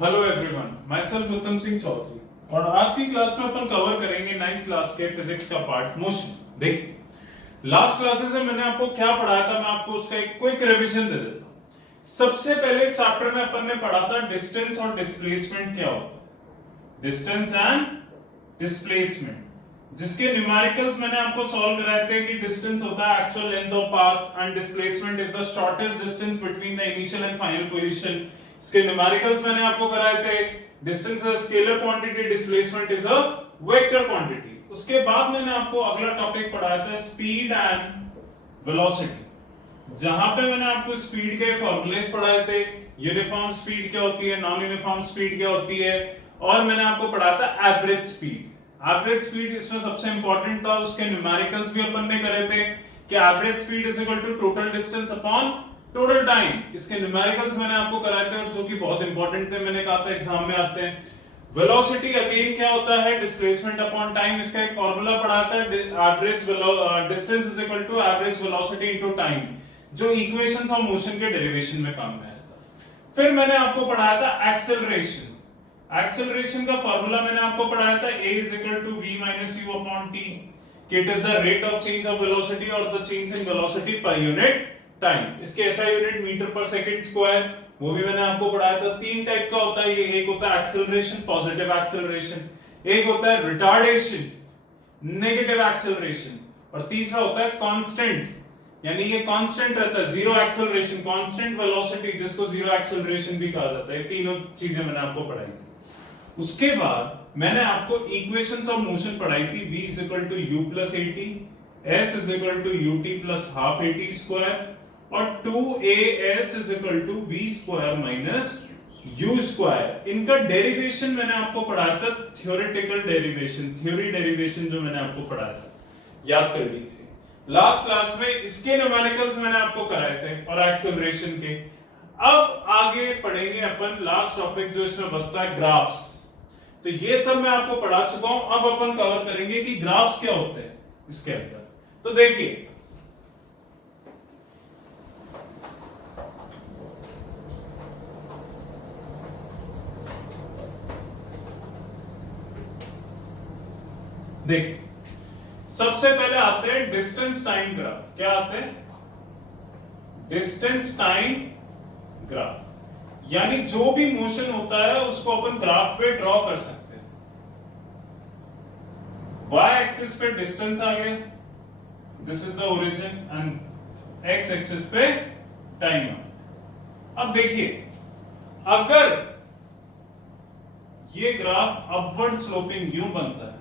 Hello everyone, my self उत्तम सिंह चौधरी और आज की क्लास में अपन कवर करेंगे 9th क्लास के फिजिक्स का पार्ट मोशन। देखिए, लास्ट क्लासेस में मैंने आपको क्या पढ़ाया था, मैं आपको उसका एक क्विक रिवीजन दे देता हूं। सबसे पहले इस चैप्टर में अपन ने पढ़ा था डिस्टेंस और डिस्प्लेसमेंट क्या होता है, डिस्टेंस एंड डिस्प्लेसमेंट, जिसके न्यूमेरिकल्स मैंने आपको सॉल्व कराए थे कि डिस्टेंस होता है actual length of path and displacement is the shortest distance between the initial and final position. इसके न्यूमेरिकल्स मैंने आपको कराए थे, distance is a scalar quantity, displacement is a vector quantity. उसके बाद मैंने आपको अगला टॉपिक पढ़ाया था स्पीड एंड वेलोसिटी, जहां पे मैंने आपको स्पीड के फॉर्मूलेस पढ़ाए थे, यूनिफॉर्म स्पीड क्या होती है, नॉन यूनिफॉर्म स्पीड क्या होती है, और मैंने आपको पढ़ाया था एवरेज स्पीड। एवरेज स्पीड इसमें सबसे इंपॉर्टेंट था, उसके न्यूमेरिकल्स भी अपन ने करे थे कि average speed is equal to total distance upon total time. इसके न्यूमेरिकल्स मैंने आपको कराए थे और जो कि बहुत इंपॉर्टेंट थे, मैंने कहा था एग्जाम में आते हैं। वेलोसिटी अगेन क्या होता है, डिस्प्लेसमेंट अपॉन टाइम। इसका एक फॉर्मूला पढ़ा था, average distance is equal to average velocity into time, जो इक्वेशंस ऑफ मोशन के डेरिवेशन में काम में आया था। फिर मैंने आपको पढ़ाया था एक्सेलरेशन। एक्सेलरेशन का फॉर्मूला मैंने आपको पढ़ाया था, a is equal to v minus u upon t, कि it is the rate of change of velocity or the change in velocity per unit time। इसके SI यूनिट मीटर पर second square, वो भी मैंने आपको पढ़ाया था। तीन टाइप का होता है ये, एक होता है एक्सेलरेशन, पॉजिटिव एक्सेलरेशन, एक होता है रिटार्डेशन, नेगेटिव एक्सेलरेशन, और तीसरा होता है कांस्टेंट, यानी ये कांस्टेंट रहता है, जीरो एक्सेलरेशन, कांस्टेंट वेलोसिटी, जिसको जीरो एक्सेलरेशन भी कहा जाता है। ये तीनों चीजें मैंने आपको पढ़ाई थी। उसके बाद मैंने आपको इक्वेशंस ऑफ मोशन पढ़ाई थी, v is equal to u plus at, s is equal to ut plus half at square, और 2as is equal to v square minus u square। इनका डेरिवेशन मैंने आपको पढ़ाया था, थ्योरेटिकल डेरिवेशन, थ्योरी डेरिवेशन जो मैंने आपको पढ़ाया था, याद कर लीजिए। लास्ट क्लास में इसके न्यूमेरिकल्स मैंने आपको कराए थे और एक्सेलरेशन के। अब आगे पढ़ेंगे अपन लास्ट टॉपिक जो इसमें बचता है, ग्राफ्स। तो ये सब मैं आपको पढ़ा चुका हूं, अब अपन कवर करेंगे कि ग्राफ्स क्या होते हैं इसके अंदर। तो देखिए, देखिए सबसे पहले आते हैं डिस्टेंस टाइम ग्राफ। क्या आते हैं? डिस्टेंस टाइम ग्राफ, यानी जो भी मोशन होता है उसको अपन ग्राफ पे ड्रॉ कर सकते हैं। वाई एक्सिस पे डिस्टेंस आ गया, this is the origin, and x axis पे टाइम आ गया। अब देखिए, अगर ये ग्राफ अपवर्ड स्लोपिंग यूं बनता है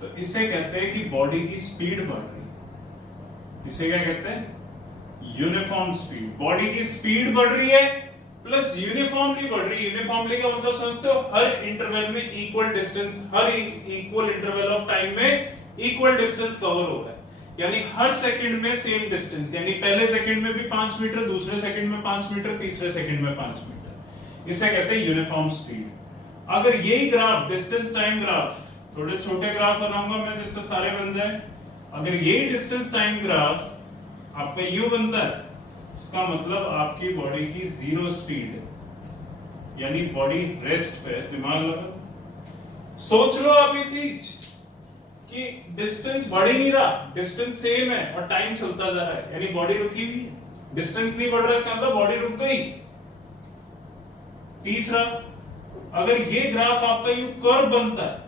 तो इसे कहते हैं कि बॉडी की स्पीड बढ़ रही है। इसे क्या कहते हैं? Uniform speed. बॉडी की स्पीड बढ़ रही है प्लस यूनिफॉर्मली बढ़ रही है। यूनिफॉर्मली का मतलब समझते हो, हर इंटरवल में equal distance, her equal interval of time में इक्वल डिस्टेंस कवर हो रहा है, यानी हर सेकंड में सेम डिस्टेंस, यानी पहले सेकंड में भी 5 मीटर, दूसरे सेकंड में 5 मीटर, तीसरे सेकंड में 5 मीटर। इसे कहते हैं यूनिफॉर्म स्पीड। अगर यही ग्राफ, डिस्टेंस टाइम ग्राफ, थोड़े छोटे ग्राफ बनाऊंगा मैं जिससे सारे बन जाए, अगर यही डिस्टेंस टाइम ग्राफ आपका यू बनता है, इसका मतलब आपकी बॉडी की जीरो स्पीड है, यानी बॉडी रेस्ट पे। दिमाग लगा, सोच लो आप ये चीज कि डिस्टेंस बढ़ ही नहीं रहा, डिस्टेंस सेम है और टाइम चलता जा रहा है, यानी बॉडी रुकी हुई है। डिस्टेंस नहीं बढ़ रहा, इसका मतलब बॉडी रुक गई। तीसरा, अगर ये ग्राफ आपका यू कर्व बनता है,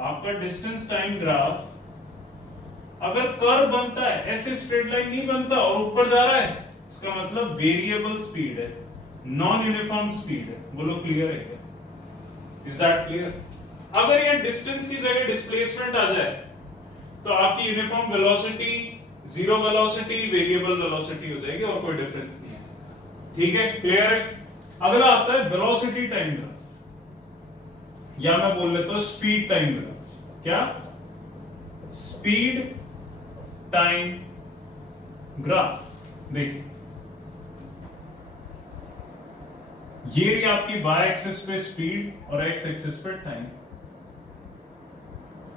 आपका डिस्टेंस टाइम ग्राफ अगर कर्व बनता है, ऐसे स्ट्रेट लाइन नहीं बनता और ऊपर जा रहा है, इसका मतलब वेरिएबल स्पीड है, नॉन यूनिफॉर्म स्पीड है। बोलो क्लियर है क्या? Is that clear? अगर ये डिस्टेंस की जगह डिस्प्लेसमेंट आ जाए तो आपकी uniform velocity, zero velocity, variable velocity हो जाएगी और कोई डिफरेंस नहीं है। ठीक है, क्लियर है? अगला आता है वेलोसिटी टाइम ग्राफ, या मैं बोल लेता हूं स्पीड टाइम ग्राफ। क्या? Speed time graph. देखिए, ये रही आपकी वाई एक्सिस पे स्पीड और एक्स एक्सिस पे टाइम।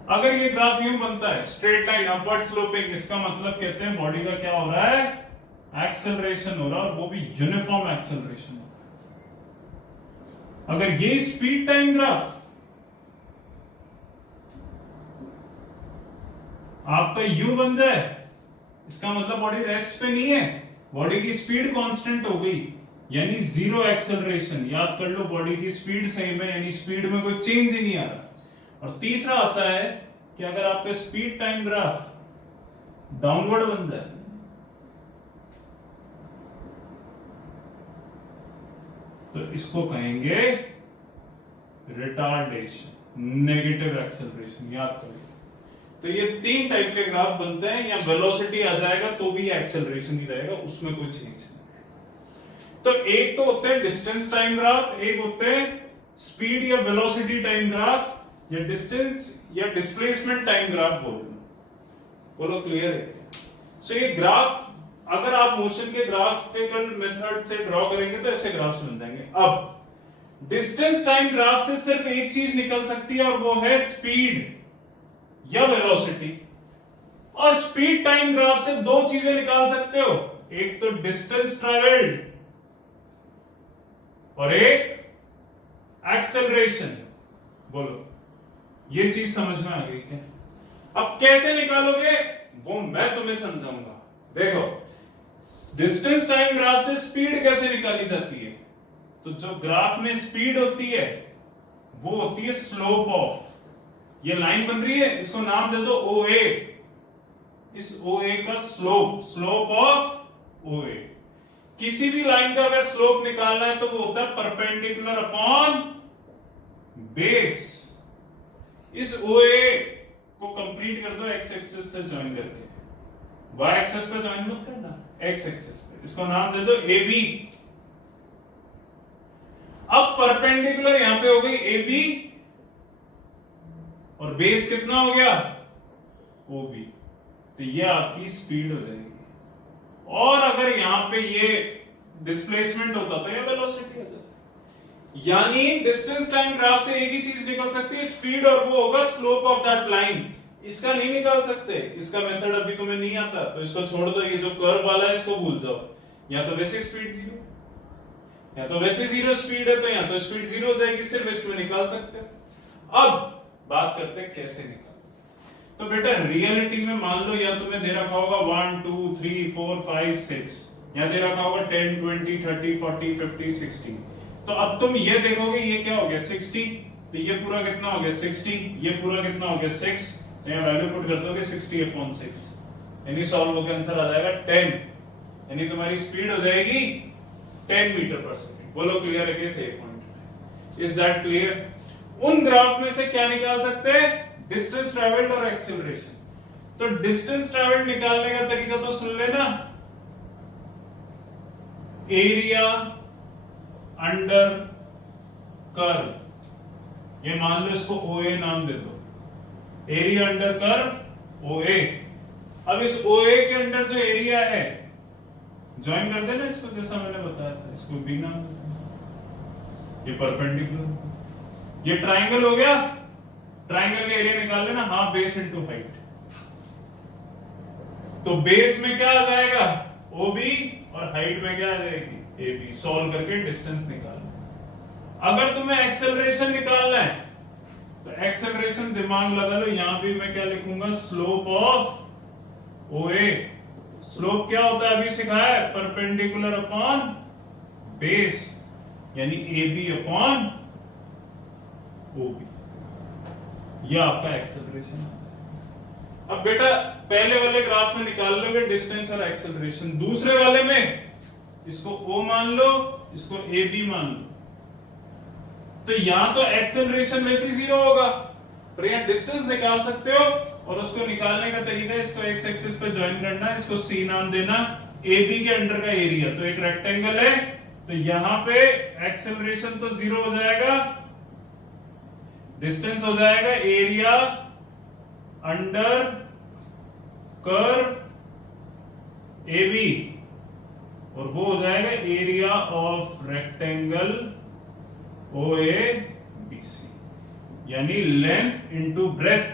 अगर ये ग्राफ यूं बनता है, स्ट्रेट लाइन अपवर्ड स्लोपिंग, इसका मतलब कहते हैं बॉडी का क्या हो रहा है? एक्सेलरेशन हो रहा है, और वो भी यूनिफॉर्म एक्सेलरेशन हो रहा है। अगर ये स्पीड टाइम ग्राफ आपका यू बन जाए, इसका मतलब बॉडी रेस्ट पे नहीं है, बॉडी की स्पीड कांस्टेंट हो गई, यानी जीरो एक्सेलरेशन। याद कर लो, बॉडी की स्पीड सेम है, यानी स्पीड में कोई चेंज ही नहीं आ रहा। और तीसरा आता है कि अगर आपका स्पीड टाइम ग्राफ डाउनवर्ड बन जाए, तो इसको कहेंगे रिटार्डेशन, नेगेटिव एक्सेलरेशन। याद करिए, तो ये 3 टाइप के ग्राफ बनते हैं, या वेलोसिटी आ जाएगा तो भी एक्सेलरेशन ही रहेगा, उसमें कोई चेंज नहीं। तो एक तो होते हैं डिस्टेंस टाइम ग्राफ, एक होते हैं स्पीड या वेलोसिटी टाइम ग्राफ, या डिस्टेंस या डिस्प्लेसमेंट टाइम ग्राफ बोलो क्लियर है? सो ये ग्राफ अगर आप मोशन के ग्राफिकल मेथड से ड्रॉ करेंगे तो ऐसे ग्राफ्स बन जाएंगे। अब डिस्टेंस टाइम ग्राफ से सिर्फ एक चीज निकल सकती है, और वो है स्पीड या वेलोसिटी। और स्पीड टाइम ग्राफ से 2 चीजें निकाल सकते हो, एक तो डिस्टेंस ट्रेवल्ड और एक एक्सेलरेशन। बोलो ये चीज समझ में आ गई क्या? अब कैसे निकालोगे वो मैं तुम्हें समझाऊंगा। देखो, डिस्टेंस टाइम ग्राफ से स्पीड कैसे निकाली जाती है, तो जो ग्राफ में स्पीड होती है वो होती है स्लोप ऑफ, ये लाइन बन रही है, इसको नाम दे दो OA, इस OA का स्लोप ऑफ OA। किसी भी लाइन का अगर स्लोप निकालना है तो वो होता है परपेंडिकुलर अपॉन बेस। इस OA को कंप्लीट कर दो एक्स एक्सिस से ज्वाइन करके, वाई एक्सिस पे ज्वाइन मत करना, एक्स एक्सिस पे, इसको नाम दे दो AB। अब परपेंडिकुलर यहां पे हो गई AB, और बेस कितना हो गया OB, तो ये आपकी स्पीड हो जाएगी। और अगर यहां पे ये डिस्प्लेसमेंट होता तो ये वेलोसिटी हो जाती। यानी डिस्टेंस टाइम ग्राफ से एक ही चीज निकल सकती है, स्पीड, और वो होगा स्लोप ऑफ दैट लाइन। इसका नहीं निकाल सकते, इसका मेथड अभी तुम्हें नहीं आता, तो इसको छोड़ दो, ये जो कर्व वाला है इसको भूल जाओ। या तो वैसे स्पीड 0, या तो वैसे 0 स्पीड है, तो या तो स्पीड 0 हो जाएगी, सिर्फ इसमें निकाल सकते हो। अब बात करते हैं कैसे निकाल। तो बेटा रियलिटी में मान लो या तुम्हें दे रखा होगा 1 2 3 4 5 6, या दे रखा होगा 10 20 30 40 50 60। तो अब तुम ये देखोगे ये क्या हो गया 60, तो ये पूरा कितना हो गया 60, ये पूरा कितना हो गया 6, तो यहाँ वैल्यू पुट कर दोगे 60/6, यानी सॉल्व होकर आंसर आ जाएगा 10, यानी तुम्हारी स्पीड हो जाएगी 10 मीटर पर सेकेंड। बोलो क्लियर है? कैसे पॉइंट, इज दैट क्लियर? उन ग्राफ में से क्या निकाल सकते हैं? डिस्टेंस ट्रेवल्ड और एक्सेलरेशन। तो डिस्टेंस ट्रेवल्ड निकालने का तरीका तो सुन लेना, एरिया अंडर कर्व, ये मान लो इसको OA नाम दे दो, एरिया अंडर कर्व OA। अब इस OA के अंडर जो एरिया है ज्वाइन कर देना इसको, जैसा मैंने बताया था, इसको B नाम दे देना, ये परपेंडिकुलर, ये ट्राइंगल हो गया, ट्राइंगल का एरिया निकाल लेना, हाफ बेस इनटू हाइट। तो बेस में क्या आ जाएगा OB, और हाइट में क्या आ जाएगी AB। सॉल्व करके डिस्टेंस निकालना। अगर तुम्हें एक्सेलरेशन निकालना है तो एक्सेलरेशन दिमाग लगा लो, यहां भी मैं क्या लिखूंगा, स्लोप ऑफ OA। स्लोप क्या होता है अभी सिखाया है, परपेंडिकुलर अपॉन बेस, यानी AB अपॉन OB। ये आपका एक्सेलरेशन। अब बेटा पहले वाले ग्राफ में निकाल लोगे डिस्टेंस और एक्सेलरेशन, दूसरे वाले में इसको O मान लो, इसको AB मान लो। तो यहां तो एक्सेलरेशन वैसे 0 होगा, पर यहां डिस्टेंस निकाल सकते हो, और उसको निकालने का तरीका इसको एक्स एक्सिस पे ज्वाइन करना है, इसको C नाम देना, AB के अंडर का एरिया, तो एक रेक्टेंगल है, तो यहां पे एक्सेलरेशन तो 0 हो जाएगा, डिस्टेंस हो जाएगा एरिया अंडर कर्व AB, और वो हो जाएगा एरिया ऑफ रेक्टेंगल OABC, यानी लेंथ इंटू ब्रेथ,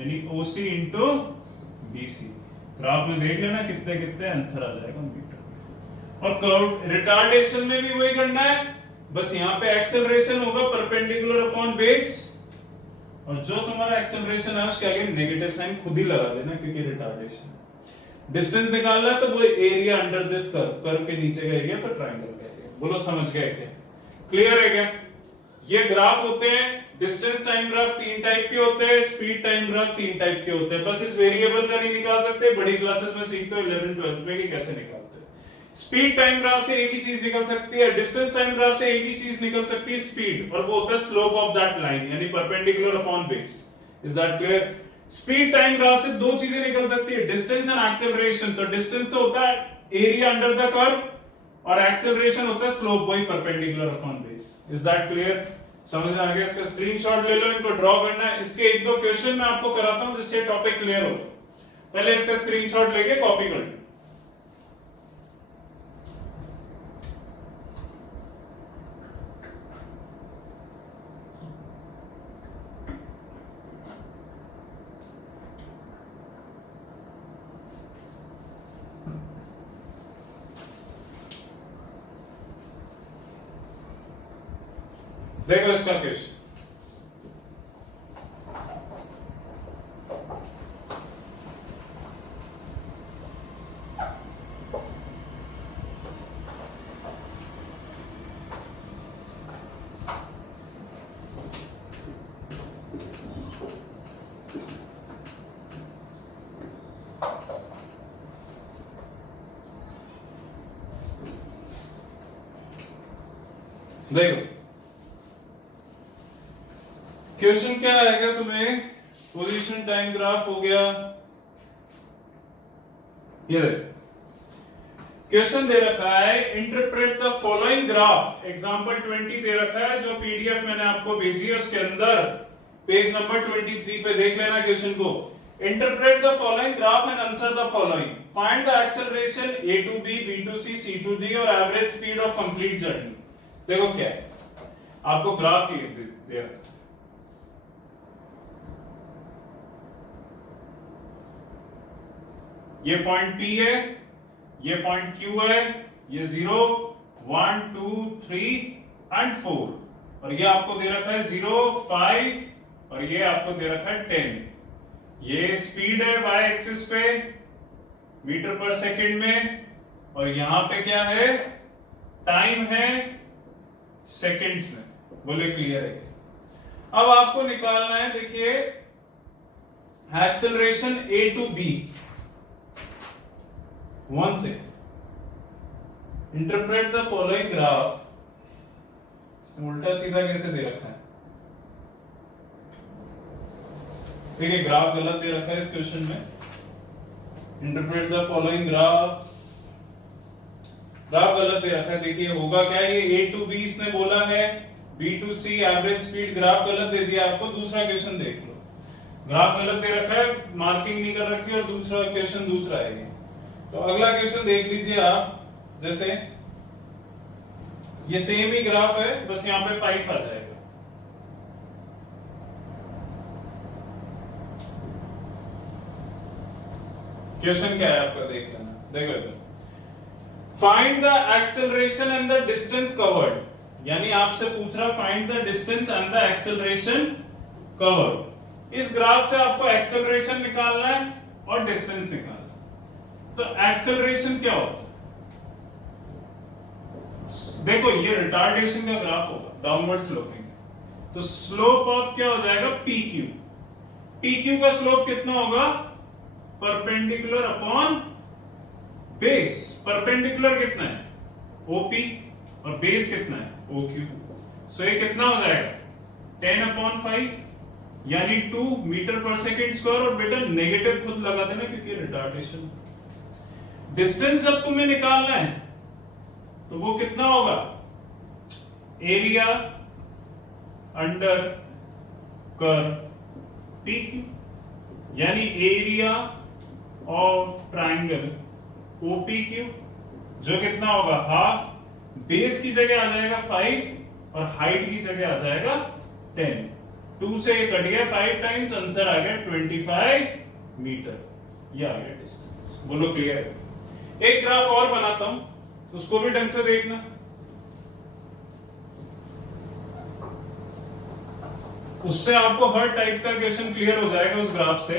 यानी OC इंटू BC। ग्राफ में देख लेना कितने कितने आंसर आ जाएगा मीटर। और कर्व रिटार्डेशन में भी वही करना है, बस यहाँ पे एक्सेलरेशन होगा परपेंडिकुलर अपॉन बेस, और जो तुम्हारा एक्सेलरेशन है उसके आगे नेगेटिव साइन खुद ही लगा देना क्योंकि रिटार्डेशन। डिस्टेंस निकालना है तो वो area under this curve, curve के नीचे का एरिया तो ट्रायंगल का एरिया। बोलो समझ गए क्या? क्लियर है क्या? ये ग्राफ होते हैं, डिस्टेंस टाइम ग्राफ 3 टाइप के होते हैं, स्पीड टाइम ग्राफ 3 टाइप के होते हैं। बस इस वेरिएबल का नहीं निकाल सकते, बड़ी क्लासेस में सीखते हो 11 12 में कि कैसे निकालते हैं। स्पीड टाइम ग्राफ से एक ही चीज निकल सकती है, डिस्टेंस टाइम ग्राफ से एक ही चीज निकल सकती है, स्पीड, और वो होता है स्लोप ऑफ दैट लाइन, यानी perpendicular upon base. Is that clear? Speed time graph से दो चीजें निकल सकती है, डिस्टेंस एंड एक्सेलरेशन। तो डिस्टेंस तो होता है एरिया अंडर द कर्व, और एक्सेलरेशन होता है स्लोप, वही perpendicular upon base. Is that clear? समझ में आ गया? इसका स्क्रीनशॉट ले लो, इनको ड्रॉ करना है। इसके एक दो क्वेश्चन मैं आपको कराता हूं जिससे टॉपिक क्लियर हो। पहले इसका स्क्रीनशॉट लेके कॉपी कर लो। देखो इसका क्वेश्चन, देखो क्वेश्चन क्या आएगा तुम्हें? पोजीशन टाइम ग्राफ हो गया, ये क्वेश्चन दे रखा है, interpret the following graph. Example 20 दे रखा है, जो पीडीएफ मैंने आपको भेजी है उसके अंदर पेज नंबर 23 पे देख लेना क्वेश्चन को। Interpret the following graph and answer the following. Find the acceleration a to b, b to c, c to d और average speed of complete journey. देखो क्या है, आपको ग्राफ ये दे रखा है, ये पॉइंट P है, ये पॉइंट Q है, ये 0 1 2 3 एंड 4, और ये आपको दे रखा है 0 5 और ये आपको दे रखा है 10। ये स्पीड है y एक्सिस पे मीटर पर सेकंड में, और यहां पे क्या है? टाइम है सेकंड्स में। बोले क्लियर है? अब आपको निकालना है, देखिए एक्सेलरेशन a to b 1 से। इंटरप्रेट द फॉलोइंग ग्राफ, उल्टा सीधा कैसे दे रखा है? देखिए ग्राफ गलत दे रखा है इस क्वेश्चन में। Interpret the following graph, graph गलत दे रखा है। देखिए होगा क्या, ये a to b इसने बोला है, b to c average speed, graph गलत दे दिया आपको। दूसरा क्वेश्चन देख लो, ग्राफ गलत दे रखा है, मार्किंग नहीं कर रखी, और दूसरा क्वेश्चन दूसरा है। तो अगला क्वेश्चन देख लीजिए आप, जैसे ये सेम ही ग्राफ है, बस यहां पे 5 आ जाएगा। क्वेश्चन क्या है आपका, देख लेना। देखो इधर, find the acceleration and the distance covered, यानी आपसे पूछ रहा find the distance and the acceleration covered. इस ग्राफ से आपको एक्सेलरेशन निकालना है और डिस्टेंस निकालना है। तो एक्सेलरेशन क्या होता है? देखो ये रिटार्डेशन का ग्राफ होगा, डाउनवर्ड स्लोपिंग। तो स्लोप ऑफ क्या हो जाएगा? PQ। PQ का स्लोप कितना होगा? Perpendicular upon base. परपेंडिकुलर कितना है? OP, और बेस कितना है? OQ। सो ये कितना हो जाएगा? 10/5 यानी 2 मीटर पर सेकेंड स्क्वायर। और बेटा नेगेटिव खुद लगा देना क्योंकि रिटार्डेशन। डिस्टेंस जब तुम्हें निकालना है तो वो कितना होगा? एरिया अंडर कर्व PQ, यानी एरिया ऑफ ट्राइंगल OPQ, जो कितना होगा? हाफ। बेस की जगह आ जाएगा 5 और हाइट की जगह आ जाएगा 10। 2 से कट गया 5 टाइम्स, आंसर आ गया 25 मीटर। ये आ गया डिस्टेंस। बोलो क्लियर है? एक ग्राफ और बनाता हूं, उसको भी ढंग से देखना। उससे आपको हर टाइप का क्वेश्चन क्लियर हो जाएगा उस ग्राफ से।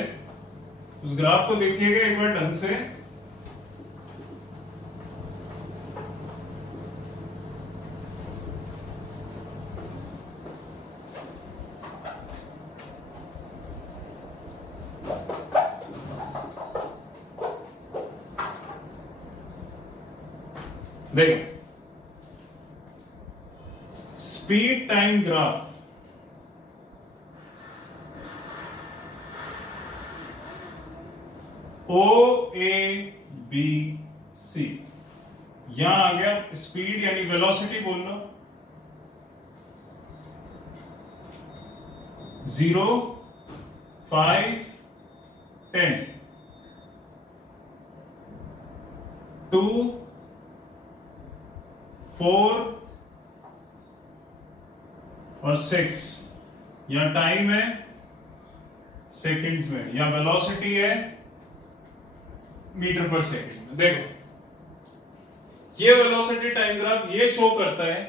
उस ग्राफ को देखिएगा एक बार ढंग से। देखो, speed time graph, O A B C, यहां आ गया स्पीड यानी वेलोसिटी बोल लो, 0, 5, 10, 2, 4 और 6। यहां टाइम है सेकंड्स में, यहां वेलोसिटी है मीटर पर सेकंड में। देखो, ये वेलोसिटी टाइम ग्राफ ये शो करता है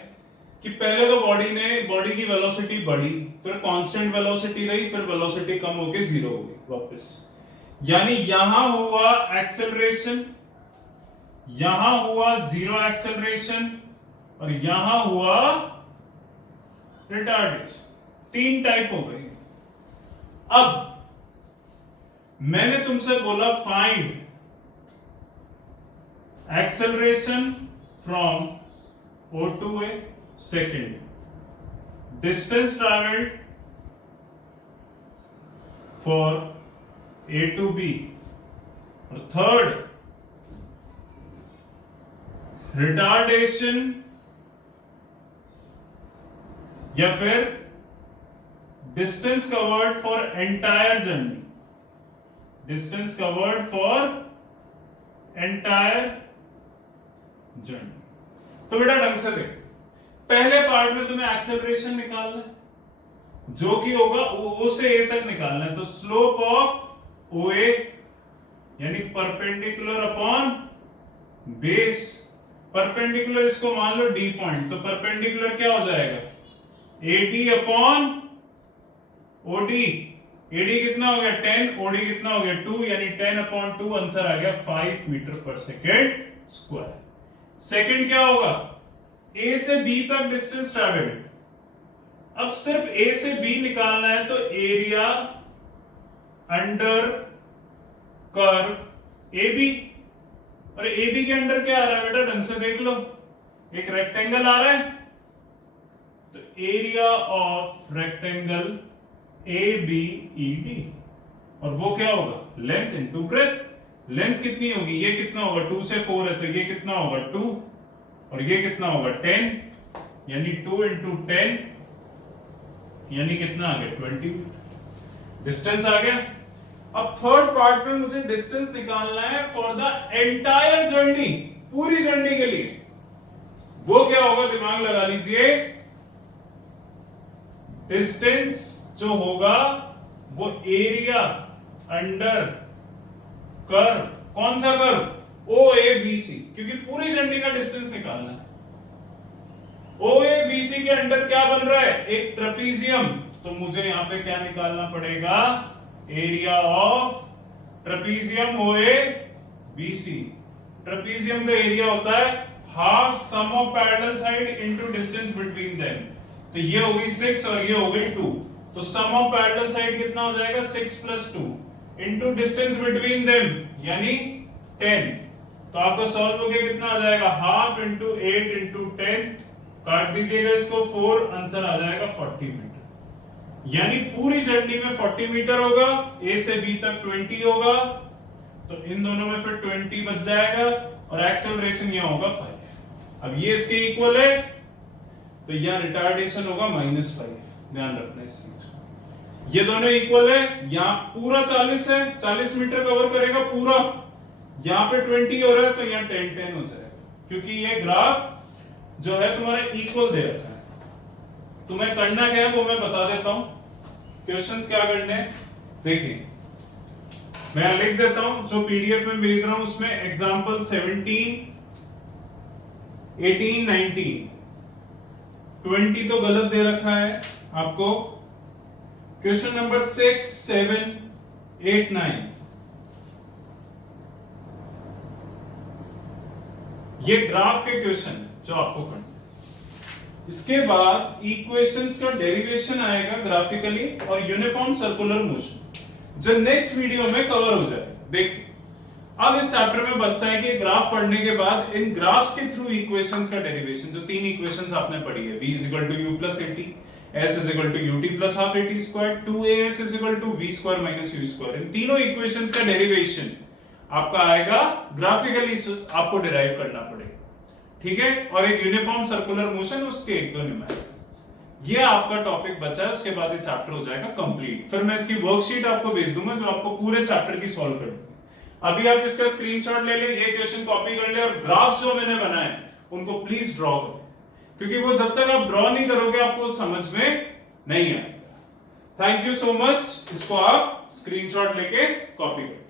कि पहले तो बॉडी की वेलोसिटी बढ़ी, फिर कांस्टेंट वेलोसिटी रही, फिर वेलोसिटी कम होके 0 हो गई वापस। यानी यहां हुआ एक्सेलरेशन, यहां हुआ 0 एक्सेलरेशन और यहां हुआ रिटार्डेशन। 3 टाइप हो गई। अब मैंने तुमसे बोला find acceleration from O to A, second distance traveled for A to B, और third retardation या फिर distance covered for entire journey, distance covered for entire journey। तो बेटा ढंग से देख, पहले पार्ट में तुम्हें एक्सेलरेशन निकालना है जो कि होगा O से A तक निकालना है। तो स्लोप ऑफ OA यानी परपेंडिकुलर अपॉन बेस, परपेंडिकुलर इसको मान लो D पॉइंट, तो परपेंडिकुलर क्या हो जाएगा AD अपॉन OD। AD कितना हो गया 10, OD कितना हो गया 2, यानी 10 अपॉन 2, आंसर आ गया 5 मीटर पर सेकेंड स्क्वायर। सेकंड क्या होगा A से B तक डिस्टेंस ट्रैवल्ड। अब सिर्फ A से B निकालना है, तो एरिया अंडर कर्व AB, और AB के अंडर क्या आ रहा है बेटा ढंग से देख लो, एक रेक्टेंगल आ रहा है, तो एरिया ऑफ रेक्टेंगल ABED, और वो क्या होगा लेंथ इनटू ब्रेथ। लेंथ कितनी होगी, ये कितना होगा 2 से 4 है, तो ये कितना होगा 2, और ये कितना होगा 10, यानी 2 इंटू 10 यानी कितना आ गया 20। डिस्टेंस आ गया। अब थर्ड पार्ट में मुझे डिस्टेंस निकालना है फॉर द एंटायर जर्नी, पूरी जर्नी के लिए। वो क्या होगा दिमाग लगा लीजिए, डिस्टेंस जो होगा वो एरिया अंडर कर्व, कौन सा कर्व OABC, क्योंकि पूरी जर्नी का डिस्टेंस निकालना है। OABC के अंडर क्या बन रहा है एक ट्रेपीजियम, तो मुझे यहां पे क्या निकालना पड़ेगा area of trapezium OABC। Trapezium का एरिया होता है half sum of parallel side into distance between them, तो ये हो गई 6 और ये हो गई 2, तो सम ऑफ पैरेलल साइड कितना हो जाएगा 6 + 2 इनटू डिस्टेंस बिटवीन देम यानी 10। तो आपको सॉल्व होके कितना आ जाएगा हाफ इंटू 8 इंटू 10, काट दीजिएगा इसको 4, आंसर आ जाएगा 40 मीटर। यानी पूरी जर्नी में 40 मीटर होगा, A से B तक 20 होगा, तो इन दोनों में फिर 20 बच जाएगा, और एक्सेलरेशन यहां होगा 5। अब ये इसके इक्वल है, तो यहां रिटार्डेशन होगा -5, ध्यान रखना इस चीज को। ये दोनों इक्वल है, यहां पूरा 40 है, 40 मीटर कवर करेगा पूरा, यहां पे 20 हो रहा है, तो यहां 10-10 हो जाएगा, क्योंकि ये ग्राफ जो है तुम्हारा इक्वल दे रखा है। तुम्हें करना क्या है वो मैं बता देता हूं, क्वेश्चंस क्या करने हैं देखिए, मैं लिख देता हूं जो पीडीएफ में भेज रहा हूं उसमें एग्जांपल 17, 18, 19, 20 तो गलत दे रखा है आपको, क्वेश्चन नंबर 6, 7, 8, 9। ये ग्राफ के क्वेश्चन है जो आपको करना है। इसके बाद इक्वेशंस का डेरिवेशन आएगा ग्राफिकली और यूनिफॉर्म सर्कुलर मोशन जो नेक्स्ट वीडियो में कवर हो जाएगा। देखिए अब इस चैप्टर में बचता है कि ग्राफ पढ़ने के बाद इन ग्राफ्स के थ्रू इक्वेशंस का डेरिवेशन, जो तीन इक्वेशंस आपने पढ़ी है, v is equal to u plus a t, s is equal to u t plus half a t square, 2as is equal to v square minus u square, इन तीनों इक्वेशंस का डेरिवेशन आपका आएगा ग्राफिकली, आपको डिराइव करना पड़ेगा, ठीक है। और एक यूनिफॉर्म सर्कुलर मोशन, उसके एक दो न्यूमेरिकल्स, ये आपका टॉपिक बचा है। उसके बाद ये चैप्टर हो जाएगा कंप्लीट। फिर मैं इसकी वर्कशीट आपको भेज दूंगा जो आपको पूरे चैप्टर की सॉल्व करनी है। अभी आप इसका स्क्रीनशॉट ले ले, ये क्वेश्चन कॉपी कर ले और ग्राफ्स जो मैंने बनाए उनको प्लीज ड्रॉ करो, क्योंकि वो जब तक आप ड्रॉ नहीं करोगे आपको समझ में नहीं आएगा। Thank you so much. इसको आप स्क्रीनशॉट लेके कॉपी करो।